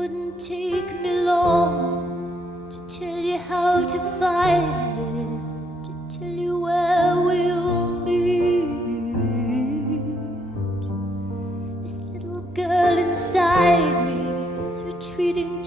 wouldn't take me long to tell you how to find it, to tell you where we'll meet. This little girl inside me is retreating